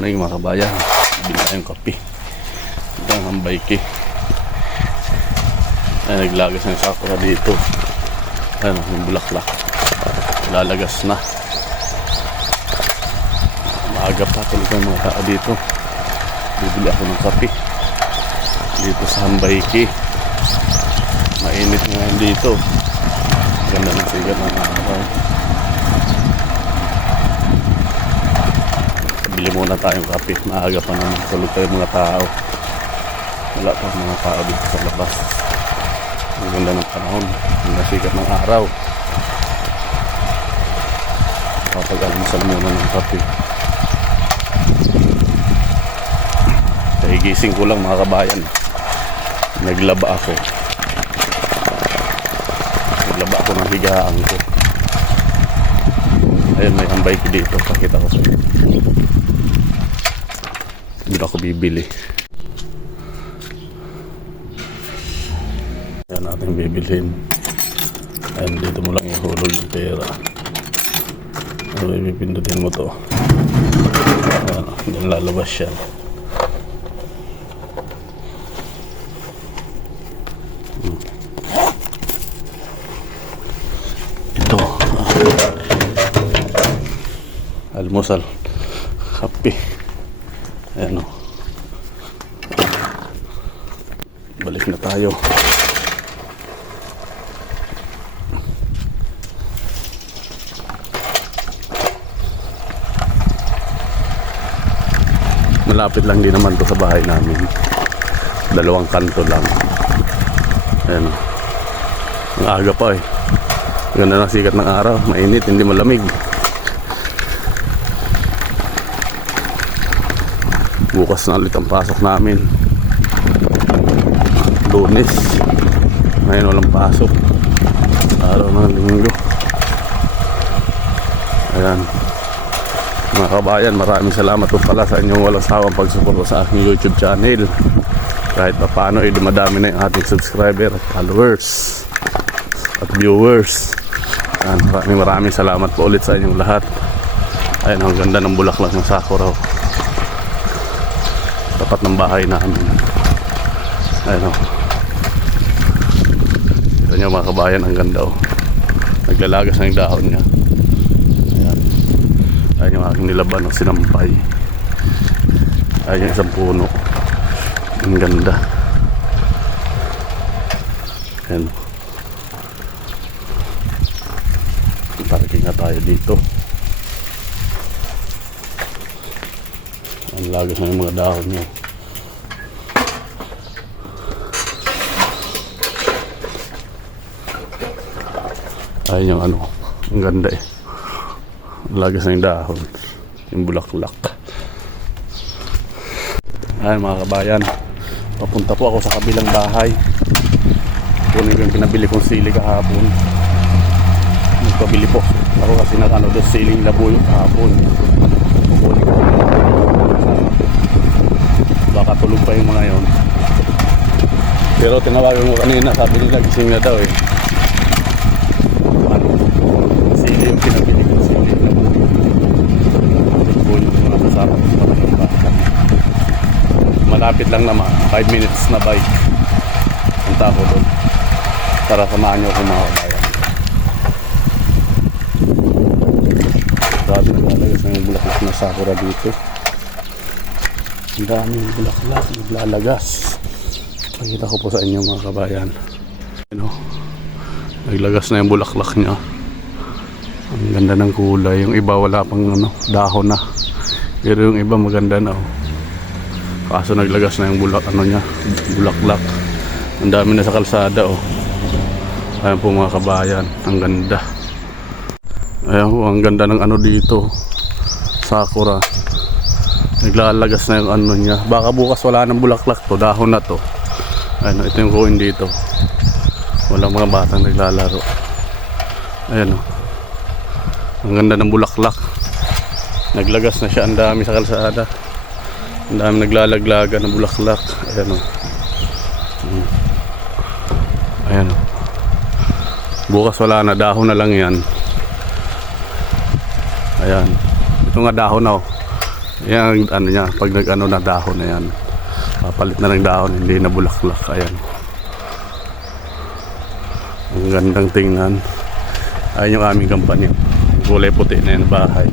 morning mga kabayan. Bili tayong kape. Ito ang ki. Ay, naglagas ng sakura dito. Ano, yung bulaklak. Lalagas na. Maaga pa talaga mga tao dito. Bibili ako ng kape. Dito sa Hambayki. Mainit ngayon dito. Ganda ng sigat ng araw. Bili muna tayong kape. Maaga pa naman. Tulog tayo mga tao. Wala pa mga tao dito sa labas. Ang ganda ng panahon. Ang nasikat ng araw. Kapag-almusal muna ng kape. Kaya gising ko lang mga kabayan. Naglaba ako. Naglaba ako ng higaan ko. Ayun, may ambay ko dito. Pakita ko sa. Hindi ako bibili. Yan natin bibilhin. Ayun, dito mo lang ihulog yung pera. Ano, ipipindutin mo to. Ayan, diyan lalabas siya. Ito. Almusal. Kape. Ayan o. Balik na tayo. Malapit lang din naman to sa bahay namin. Dalawang kanto lang. Ayan o. Ang aga pa eh. Ganda ng sikat ng araw. Mainit, hindi malamig. Bukas na ulit ang pasok namin. Lunes. Ngayon walang pasok. Araw ng linggo. Ayan. Mga kabayan, maraming salamat po pala sa inyong walang sawang pagsuporta sa aking YouTube channel. Kahit pa paano ay dumadami na yung ating subscriber at followers at viewers. Ayan, maraming maraming salamat po ulit sa inyong lahat. Ayun, ang ganda ng bulaklak ng sakura. Oh. Tapat ng bahay namin. Ayun o. Ito nyo mga kabayan, ang ganda o. Naglalagas na yung dahon niya. Ayan. Ayan yung aking nilaban o, sinampay. Ayan yung isang puno. Ang ganda. Ayan o. Parking na tayo dito. Ang lagas yung mga dahon niya. Ayun yung ano. Ang ganda eh. Lagas yung dahon. Yung bulaklak. Ayun mga kabayan. Papunta po ako sa kabilang bahay. Kunin ko yung pinabili kong sili kahapon. Nagpabili po. Ako kasi nag ano doon siling labuyo kahapon. Kukunin ko. Baka tulog pa yung mga yon. Pero tinawagan ko kanina, sabi nila gising na daw eh. Ano? Sili yung pinabili ko sili labuyo. Kukunin ko na masarap. Maraming baka. Malapit lang naman. 5 minutes na bike. Punta ako doon. Para samahan niyo ako mga kabayan. Grabe naglalagas ng bulaklak na sakura dito. Ang daming bulaklak naglalagas. Pakita ko po sa inyo mga kabayan. Ano, naglagas na yung bulaklak niya. Ang ganda ng kulay. Yung iba wala pang ano, dahon na. Pero yung iba maganda na. Oh. Kaso naglagas na yung bulak, ano niya, bulaklak. Ang dami na sa kalsada. Oh. Ayan po mga kabayan. Ang ganda. Ayan po, ang ganda ng ano dito. Sakura. Naglalagas na yung ano niya. Baka bukas wala nang bulaklak to. Dahon na to. Ayan, ito yung coin dito. Walang mga batang naglalaro. Ayan o. Ang ganda ng bulaklak. Naglagas na siya. Ang dami sa kalsada. Ang dami naglalaglaga ng bulaklak. Ayan o. Mm. Ayan o. Bukas wala na. Dahon na lang yan. Ayan. Ito nga dahon na oh. Yan, ano niya, pag nag-ano na dahon na yan. Papalit na ng dahon, hindi na bulaklak. Ayan. Ang gandang tingnan. Ayan yung aming kampanya. Kulay puti na yan bahay.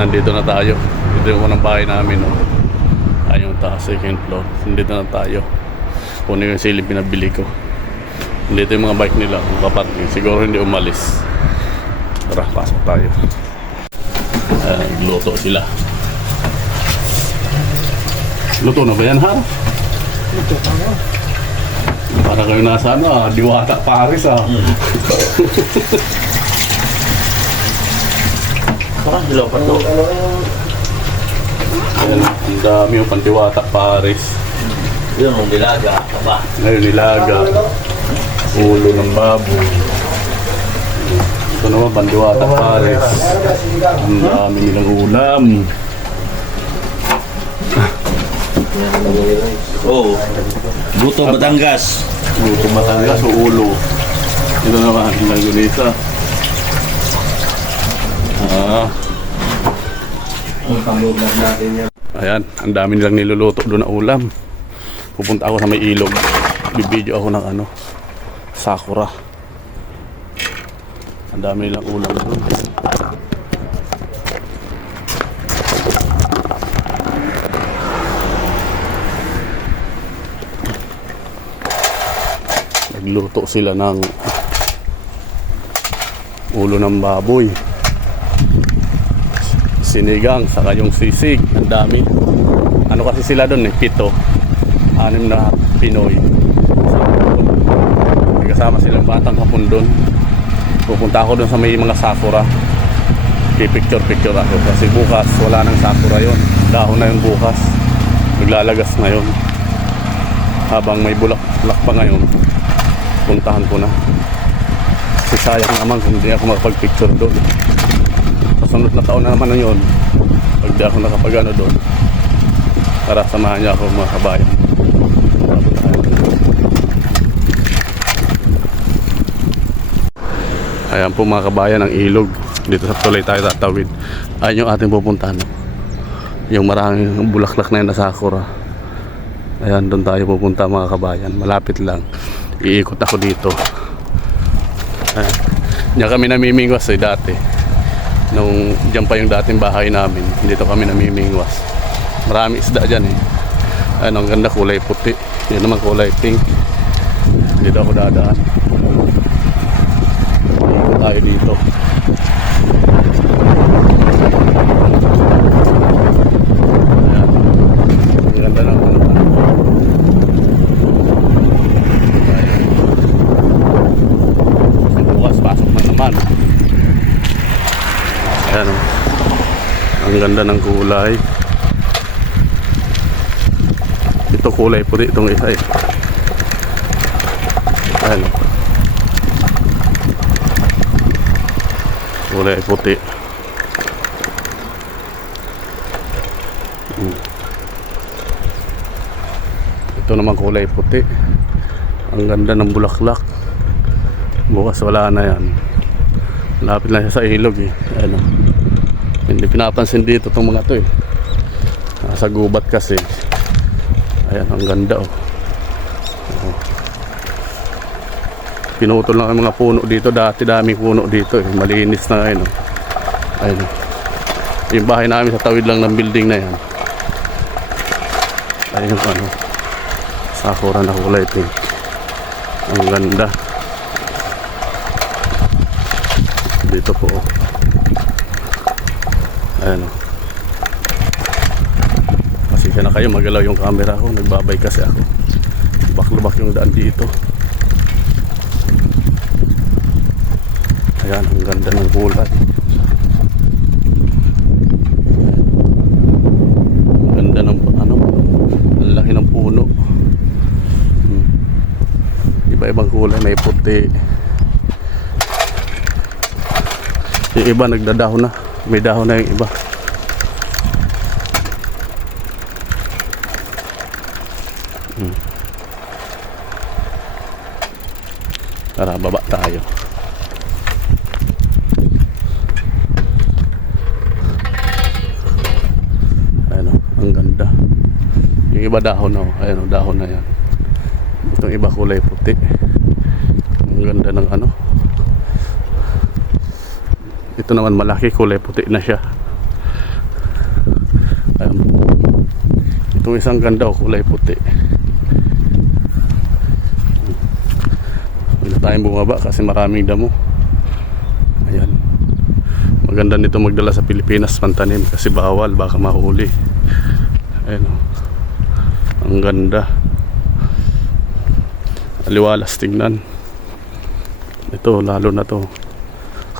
Nandito na tayo. Ito yung unang bahay namin. No? Ayan yung taas, second floor. Nandito na tayo. Kunin ko yung silip pinabili ko. Dito yung mga bike nila. Kaparking. Siguro hindi umalis. Tara, pasok tayo. Uh, luto sila. Luto na ba yan, ha? Ito pa mo. Para kayo nasa ano, ah, Diwata Paris ah. Baka hilaw pa to. Ayan, ang dami yung pandiwata Paris. Yun, ang dilaga. Aba. Ngayon nilaga. Ulo ng baboy. Ito naman, pandiwata Paris. Ang dami nilang ulam. Oo. Buto Batangas. Luto Batangas o ulo. Ito naman, ang pamuglag yan. ayan, ang dami nilang niluluto doon na ulam. Pupunta ako sa may ilog. Bibidyo ako ng ano, sakura. Ang dami nilang ulam doon. Nagluto sila ng ulo ng baboy. Sinigang, saka yung sisig. Ang dami. Ano kasi sila doon eh, pito. Anim na Pinoy. May kasama silang batang hapon doon. Pupunta ako doon sa may mga sakura. Pipicture-picture ako. Kasi bukas, wala nang sakura yon Dahon na yun bukas. Maglalagas na yun. Habang may bulak-bulak pa ngayon, puntahan ko na. Kasi sayang naman kung hindi ako makapag-picture doon. Kasunod na taon na naman na yun. Pag di ako nakapag ano doon. Para samahan niya ako mga kabayan. Ayan po mga kabayan ang ilog. Dito sa tuloy tayo tatawid. Ayan yung ating pupuntahan. Yung maraming bulaklak na yun na sakura. Ayan, doon tayo pupunta mga kabayan. Malapit lang. Iikot ako dito. Ayan. Diyan kami namimingwas eh dati. Nung diyan pa yung dating bahay namin. Dito kami namimingwas. Marami isda dyan eh. Ayan, ang ganda kulay puti. Yan naman kulay pink. Dito ako dadaan. Tayo dito. Ayan. Ang ganda ng ano. Kasi bukas pasok na naman. Ayan o. Ang ganda ng kulay. Ito kulay puti itong isa eh. Ayan. Kulay puti. Hmm. Ito naman kulay puti. Ang ganda ng bulaklak. Bukas wala na yan. Lapit lang siya sa ilog eh. Ano. Hindi pinapansin dito itong mga to eh. Nasa gubat kasi. Ayan, ang ganda oh. oh. Pinutol lang ang mga puno dito. Dati daming puno dito eh. Malinis na ngayon oh. Ayun oh. Yung bahay namin sa tawid lang ng building na yan. Ayun ano. Sakura na kulay pink. Ang ganda. Dito po. oh. Ayan o. Pasensya na kayo, magalaw yung camera ko. Nagbabay kasi ako. Lubak-lubak yung daan dito. Ayan, ang ganda ng kulay. Ang ganda ng ano, ang ng puno. Hmm. Iba-ibang kulay, may puti. Yung iba nagdadahon na may dahon na yung iba. Hmm. tara baba tayo. Ayun o ang ganda. Yung iba dahon na o ayun o dahon na yan. Itong iba kulay puti. Ang ganda ng ano. Ito naman malaki kulay puti na siya. Ayan. Ito isang ganda oh, kulay puti. Hindi tayong bumaba kasi maraming damo. Ayan. Maganda nito magdala sa Pilipinas pantanim kasi bawal baka mahuli. Ayan oh. Ang ganda. Aliwalas tingnan. Ito lalo na to.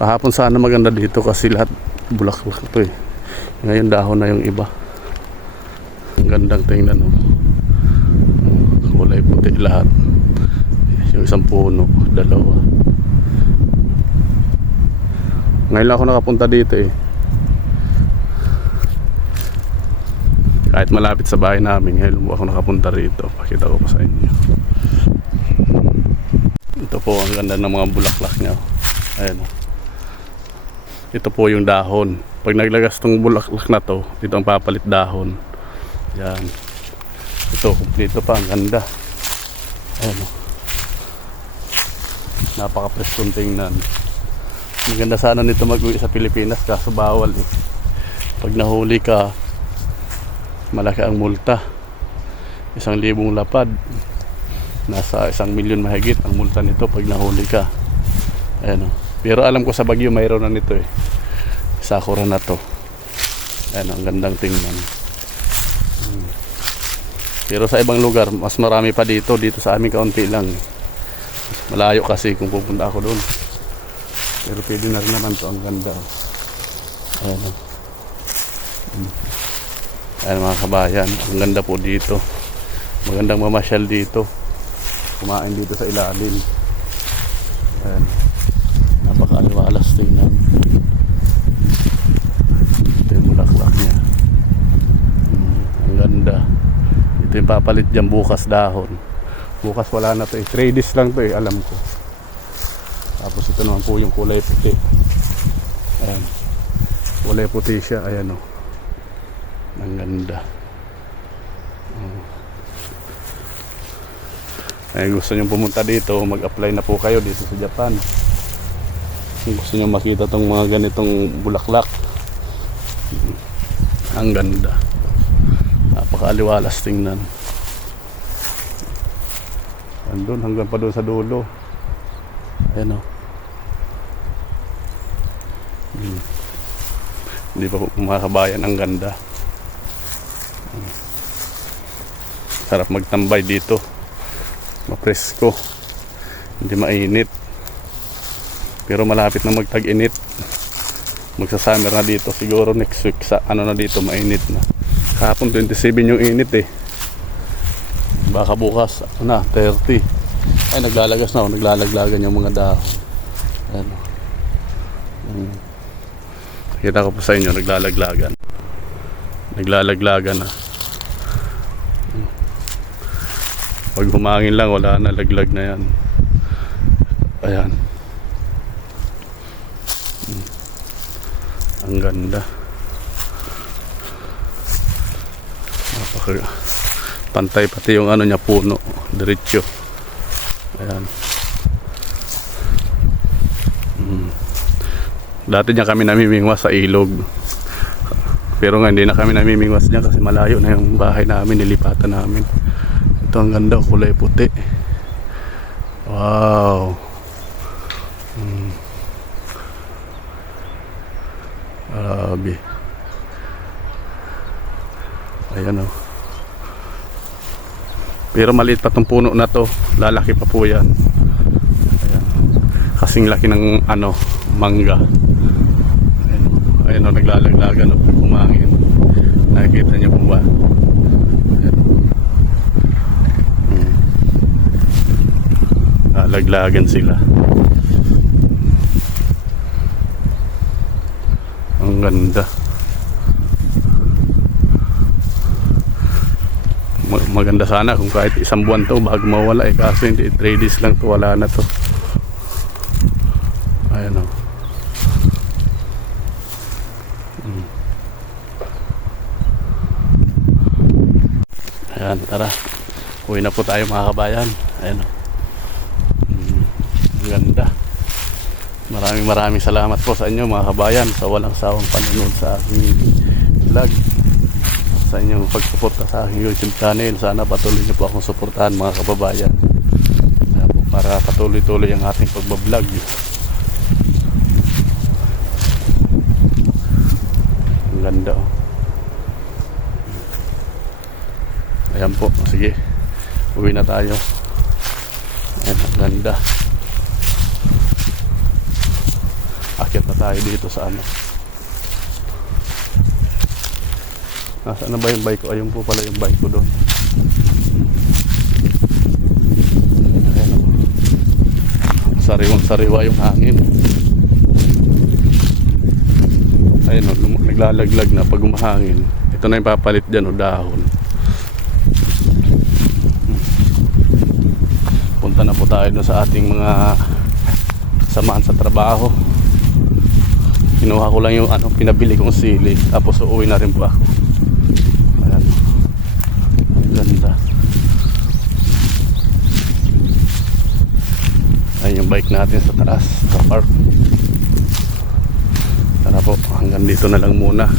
Kahapon sana maganda dito kasi lahat bulaklak to eh. Ngayon dahon na yung iba. Ang gandang tingnan oh. Kulay puti lahat. Yung isang puno, dalawa. Ngayon lang ako nakapunta dito eh. Kahit malapit sa bahay namin, ngayon ako nakapunta rito. Pakita ko pa sa inyo. Ito po ang ganda ng mga bulaklak niya. Ayan oh. Ito po yung dahon. Pag naglagas tong bulaklak na to, dito ang papalit dahon. Yan. Ito, kumpleto pa. Ang ganda. Ayan oh. Napaka-preskong tingnan. Maganda sana nito mag-uwi sa Pilipinas kaso bawal eh. Pag nahuli ka, malaki ang multa. Isang libong lapad. Nasa isang milyon mahigit ang multa nito pag nahuli ka. Ayan o. Pero alam ko sa Baguio mayroon na nito eh. Sakura na to. Ayan ang gandang tingnan. Hmm. Pero sa ibang lugar, mas marami pa dito. Dito sa amin kaunti lang. Malayo kasi kung pupunta ako doon. Pero pwede na rin naman to. Ang ganda. oh. Ayan o. Hmm. Ayan mga kabayan. Ang ganda po dito. Magandang mamasyal dito. Kumain dito sa ilalim. Ayan. Napaka-aliwalas tingnan. Ito yung bulaklak niya. Hmm, ang ganda. Ito yung papalit dyan bukas dahon. Bukas wala na to eh. 3 days lang to eh, alam ko. Tapos ito naman po yung kulay puti. Ayan. Kulay puti siya. Ayan o. Ang ganda. Oh. Ay gusto nyo pumunta dito, mag-apply na po kayo dito sa Japan. Kung gusto nyo makita tong mga ganitong bulaklak. Ang ganda. Napakaaliwalas tingnan. Andun hanggang pa doon sa dulo. Ayan o. Hmm. Hindi pa po kumakabayan ang ganda. Hmm. Sarap magtambay dito. Mapresko. Hindi mainit. Pero malapit na magtag-init. Magsa-summer na dito. Siguro next week sa ano na dito mainit na. Kahapon 27 yung init eh. Baka bukas na 30. Ay naglalagas na. oh. Naglalaglagan yung mga dahon. Ayan. Hmm. Kita ko po sa inyo naglalaglagan. Naglalaglagan na. Pag humangin lang, wala na, laglag na yan. Ayan. Ang ganda. Napaka pantay pati yung ano niya puno, diretso. Ayan. Mm. Dati niya kami namimingwas sa ilog. Pero nga hindi na kami namimingwas niya kasi malayo na yung bahay namin, nilipatan namin. Ito ang ganda, kulay puti. Wow. Hmm. Grabe. Ayan o. Pero maliit pa tong puno na to. Lalaki pa po yan. Ayan. Kasing laki ng ano, mangga. Ayan o, naglalaglagan o, kumangin. Nakikita niyo po ba? Laglagan sila. Ang ganda. Maganda sana kung kahit isang buwan to bago mawala eh kaso hindi 3 days lang to wala na to ayan o Mm. ayan tara. Uwi na po tayo mga kabayan. Ayan. Mm, ang ganda. Maraming maraming salamat po sa inyo mga kabayan sa walang sawang panonood sa aking vlog. Sa inyong pagsuporta sa aking YouTube channel. Sana patuloy niyo po akong suportahan mga kababayan. Para patuloy-tuloy ang ating pagbablog. Ang ganda oh. Ayan po, sige. Uwi na tayo. Ayan, ang ganda. Akyat na tayo dito sa ano. Nasaan na ba yung bike ko? Ayun po pala yung bike ko doon. Sariwang sariwa yung hangin. Ayun o, lum- naglalaglag na pag umahangin. Ito na yung papalit dyan o, dahon. Punta na po tayo doon sa ating mga samahan sa trabaho. Kinuha ko lang yung ano, pinabili kong sili. Tapos uuwi na rin po ako. Ayan. Ang ganda. Ayun yung bike natin sa taas. Sa park. Tara po, hanggang dito na lang muna.